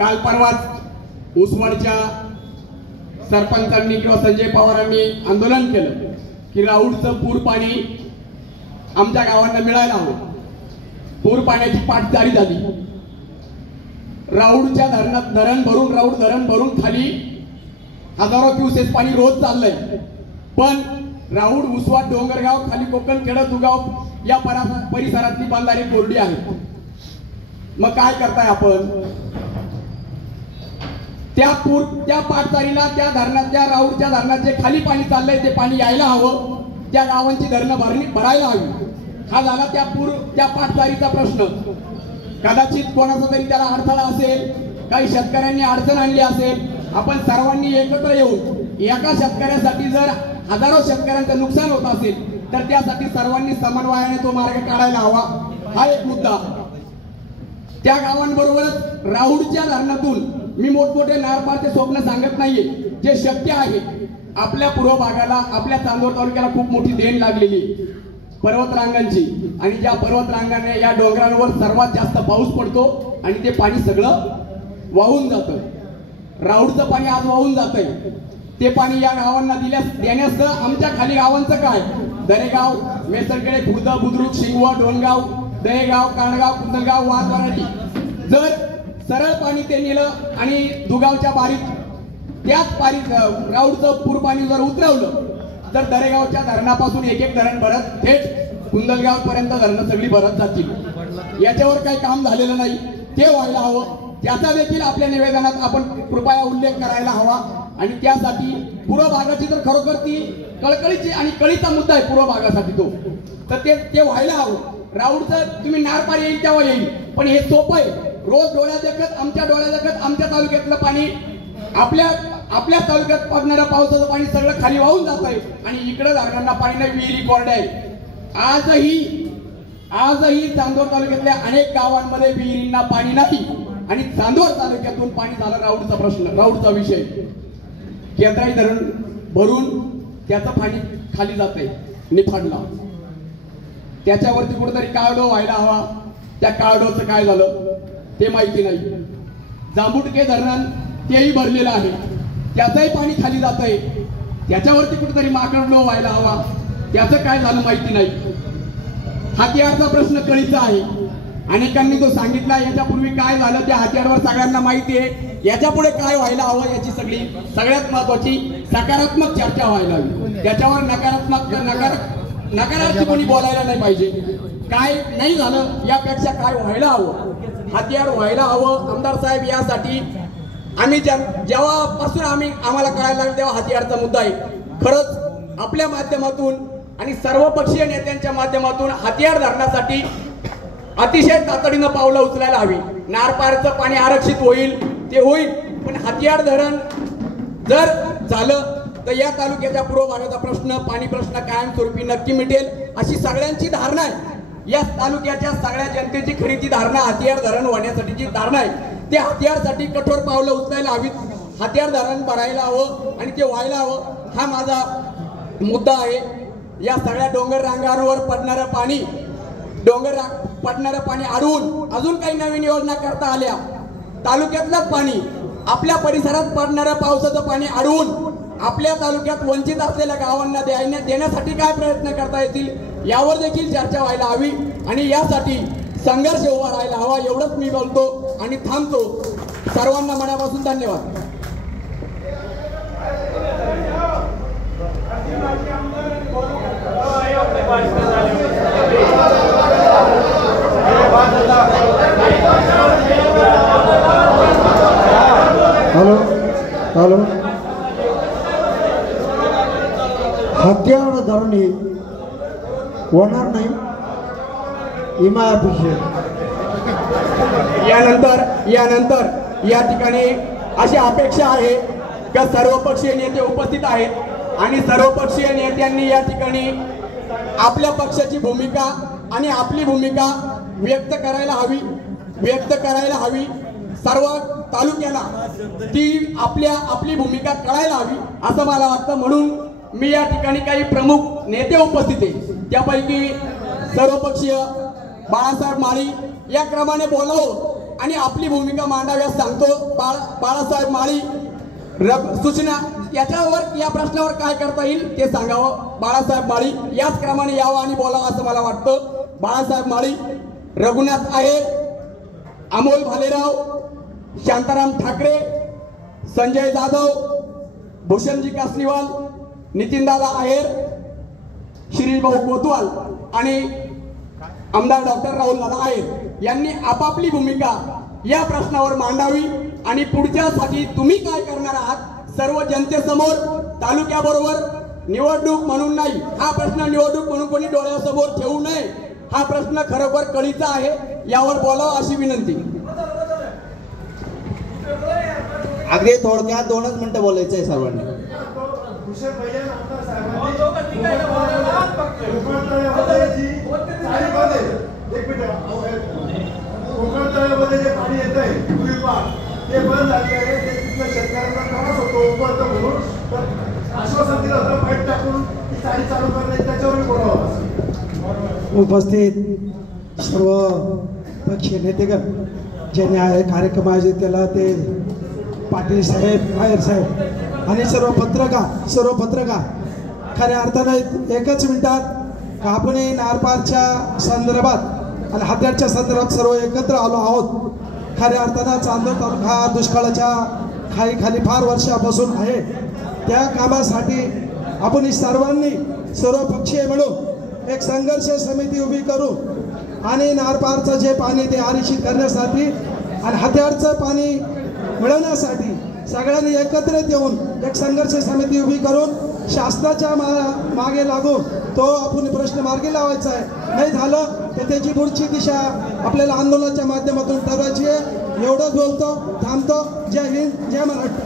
काल परवाच उसवडच्या सरपंचांनी किंवा संजय पवारांनी आंदोलन केलं की राऊडचं पूर पाणी आमच्या गावांना मिळायला हवं. पूर पाण्याची पाटजारी झाली. राऊडच्या धरणात राऊड धरण भरून खाली हजारो क्युसेस पाणी रोज चाललंय. पण राऊड, उसवाड, डोंगरगाव, खाली कोकण, खेड, दुगाव या परिसरातली बांधारी कोरडी आहे. मग काय करताय आपण? त्या पाटजारीला त्या धरणाच्या राऊडच्या धरणात जे खाली पाणी चाललंय ते पाणी यायला हवं. त्या गावांची धरणं भरायला हवी. हा झाला त्या पाटजारीचा प्रश्न. कदाचित कोणाचा तरी त्याला अडथळा असेल, काही शेतकऱ्यांनी अडचण आणली असेल. आपण सर्वांनी एकत्र येऊन एका शेतकऱ्यासाठी जर हजारो शेतकऱ्यांचं नुकसान होत असेल तर त्यासाठी सर्वांनी समन्वयाने तो मार्ग काढायला हवा. हा एक मुद्दा. त्या गावांबरोबरच राऊडच्या धरणातून मी मोठमोठे नारपारचे स्वप्न सांगत नाहीये. जे शक्य आहे, आपल्या पूर्व भागाला, आपल्या चांदोर तालुक्याला खूप मोठी देण लागलेली पर्वतरांगांची. आणि ज्या पर्वतरांगाने या डोंगरांवर सर्वात जास्त पाऊस पडतो आणि ते पाणी सगळं वाहून जातं. राऊडचं पाणी आज वाहून जातंय. ते पाणी या गावांना देण्यास आमच्या खाली गावांचं काय? दरेगाव, मेसरखेडे, खुर्द, बुद्रुक, शिंगवा, डोणगाव, दहेगाव, कांडगाव, कुंदलगाव, वाघवाराडी जर सरळ पाणी ते नेलं आणि दुगावच्या बारीक त्याच बारीक राऊडचं पूर पाणी जर उतरवलं तर दरेगावच्या धरणापासून एक धरण भरत थेट कुंदलगाव पर्यंत धरणं सगळी भरत जातील. याच्यावर काही काम झालेलं नाही. ते व्हायला हवं. त्याचा देखील आपल्या निवेदनात आपण कृपया उल्लेख करायला हवा. आणि त्यासाठी पूर्व भागाची तर खरोखर ती कळकळीची आणि कळीचा मुद्दा आहे पूर्व भागासाठी तो. तर ते व्हायला हवं. राऊडचं तुम्ही नारपार येईल तेव्हा येईल, पण हे सोपं आहे. रोज डोळ्यात देखत आमच्या तालुक्यातलं पाणी आपल्या तालुक्यात पडणाऱ्या पावसाचं पाणी सगळं खाली वाहून जात आहे आणि इकडे धरणांना पाणी नाही, विहिरी कोरड्या आहे. आजही चांदोर तालुक्यातल्या अनेक गावांमध्ये विहिरींना पाणी नाही आणि चांदोर तालुक्यातून पाणी झालं. राऊडचा प्रश्न, राऊडचा विषय. केंद्राई धरण भरून त्याचं पाणी खाली जातंय निफाडला. त्याच्यावरती कुठेतरी काळडो व्हायला हवा. त्या काळडोचं काय झालं ते माहिती नाही. जांबुटके धरण तेही भरलेलं आहे, त्याचंही पाणी खाली जातंय. त्याच्यावरती कुठेतरी माकडो व्हायला हवा. त्याचं काय झालं माहिती नाही. हातियारचा प्रश्न कळीचा आहे. अनेकांनी तो सांगितला. याच्यापूर्वी काय झालं त्या हातियारवर सगळ्यांना माहिती आहे. याच्या पुढे काय व्हायला हवं याची सगळ्यात महत्वाची सकारात्मक चर्चा व्हायला हवी. त्याच्यावर नकारात्मक कोणी बोलायला नाही पाहिजे. काय नाही झालं यापेक्षा काय व्हायला हवं, हातियार व्हायला हवं. आमदार साहेब, यासाठी आम्ही जेव्हापासून आम्हाला कळायला लागलं तेव्हा हातियारचा मुद्दा आहे. खरंच आपल्या माध्यमातून आणि सर्वपक्षीय नेत्यांच्या माध्यमातून हातियार धरणासाठी अतिशय तातडीनं पावलं उचलायला हवी. नारपारचं पाणी आरक्षित होईल ते होईल, पण हातियार धरण जर झालं तर या तालुक्याच्या पूर्व भागाचा प्रश्न, पाणी प्रश्न कायमस्वरूपी नक्की मिटेल अशी सगळ्यांची धारणा आहे. या तालुक्याच्या सगळ्या जनतेची खरी ती धारणा हातियार धरण होण्यासाठीची धारणा आहे. ते हातियारसाठी कठोर पावलं उचलायला हवीत. हातियार धरण भरायला हवं आणि ते व्हायला हवं. हा माझा मुद्दा आहे. या सगळ्या डोंगर रांगांवर पडणारं पाणी अडवून अजून काही नवीन योजना करता आल्या. तालुक्यातलंच पाणी, आपल्या परिसरात पडणारं पावसाचं पाणी अडवून आपल्या तालुक्यात वंचित असलेल्या गावांना देण्यासाठी काय प्रयत्न करता येतील यावर देखील चर्चा व्हायला हवी. आणि यासाठी संघर्ष उभा राहायला हवा. एवढंच मी बोलतो आणि थांबतो. सर्वांना मनापासून धन्यवाद. हॅलो, हातियार धरण होणार नाही. यानंतर या ठिकाणी अशी अपेक्षा आहे की सर्वपक्षीय नेते उपस्थित आहेत आणि सर्वपक्षीय नेत्यांनी या ठिकाणी आपल्या पक्षाची भूमिका आणि आपली भूमिका व्यक्त करायला हवी. सर्व तालुक्याला ती आपली भूमिका कळायला हवी असं मला वाटतं. म्हणून मी या ठिकाणी काही प्रमुख नेते उपस्थित आहे. त्यापैकी सर्वपक्षीय बाळासाहेब माळी या क्रमाने बोलावं आणि आपली भूमिका मांडाव्यास सांगतो. बाळासाहेब माळी सूचना याच्यावर या प्रश्नावर काय करता येईल ते सांगावं. बाळासाहेब माळी याच क्रमाने यावं आणि बोलावं असं मला वाटतं. बाळासाहेब माळी, रघुनाथ आहेर, अमोल भालेराव, शांताराम ठाकरे, संजय जाधव, भूषणजी कासनीवाल, नितीनदादा आहेर, शिरीष भाऊ कोतवाल आणि आमदार डॉक्टर राहुलदादा आहेर यांनी आपापली भूमिका या प्रश्नावर मांडावी आणि पुढच्यासाठी तुम्ही काय करणार आहात सर्व जनतेसमोर, तालुक्याबरोबर. निवडणूक म्हणून नाही, हा प्रश्न निवडणूक म्हणून कोणी डोळ्यासमोर ठेवू नये. हा प्रश्न खरोखर कळीचा आहे, यावर बोलावं अशी विनंती. अगदी थोडक्यात 2च मिनिटं बोलायचं आहे सर्वांनी. कोकणतळ्यामध्ये जे पाणी येत आहे ते बंद झाले आहे. ते तिथल्या शेतकऱ्यांना त्रास होतो उपलब्ध म्हणून तर आश्वासन दिलं होतं पाईप टाकून ती चाळी चालू करणे, त्याच्यावरही बोलावं. उपस्थित सर्व पक्षीय नेतेगण ज्यांनी कार्यक्रम आयोजित केला ते पाटील साहेब, नायर साहेब आणि सर्व पत्रकार खऱ्या अर्थानं एकच मिनिटात आपण नारपारच्या संदर्भात आणि हत्यारच्या संदर्भात सर्व एकत्र आलो आहोत. खऱ्या अर्थानं चांदोर तालुका दुष्काळाच्या खाली फार वर्षापासून आहे. त्या कामासाठी आपण सर्वांनी सर्व पक्षीय मिळून एक संघर्ष समिती उभी करू आणि नारपारचं जे पाणी ते आरक्षित करण्यासाठी आणि हत्यारचं पाणी मिळवण्यासाठी सगळ्यांनी एकत्रित येऊन एक संघर्ष समिती उभी करून शासनाच्या मागे लागून तो आपण प्रश्न मार्गी लावायचा आहे. नाही झालं तर त्याची पुढची दिशा आपल्याला आंदोलनाच्या माध्यमातून ठरवायची आहे. एवढंच बोलतो, थांबतो. जय हिंद, जय महाराष्ट्र.